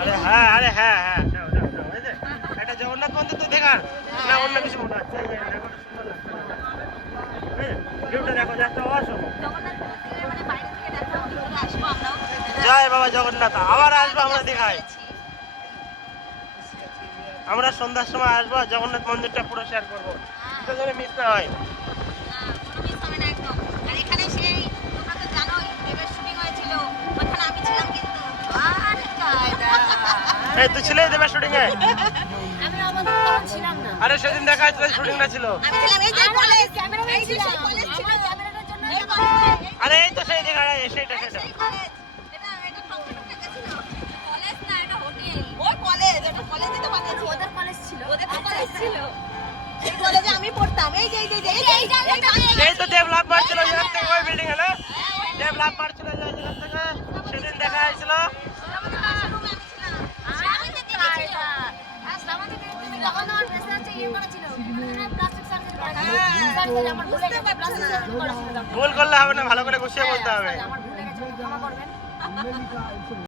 আরে হ্যাঁ, আরে হ্যাঁ হ্যাঁ, একটা জগন্নাথ মন্দির তো দেখা না, অন্য কিছু মনে হচ্ছে। দেখো, জয় বাবা জগন্নাথ। আবার আসবো আমরা দেখায়, আমরা সন্ধ্যার সময় আসবো, জগন্নাথ মন্দিরটা পুরো শেয়ার করবো, মিস না হয়। এই তুই ছিলি দেবের শুটিং এ? আরে সেদিন দেখা হয়েছিল, শুটিং না ছিল? আরে এই তো সেই দেখা, সেইটা সেটা। এই তো দেব লাভ মারছিল ওই বিল্ডিং এ, না দেব লাভ মারছিল সেদিন দেখা হয়েছিল। ভুল করলে হবে না, ভালো করে গুছিয়ে বলতে হবে।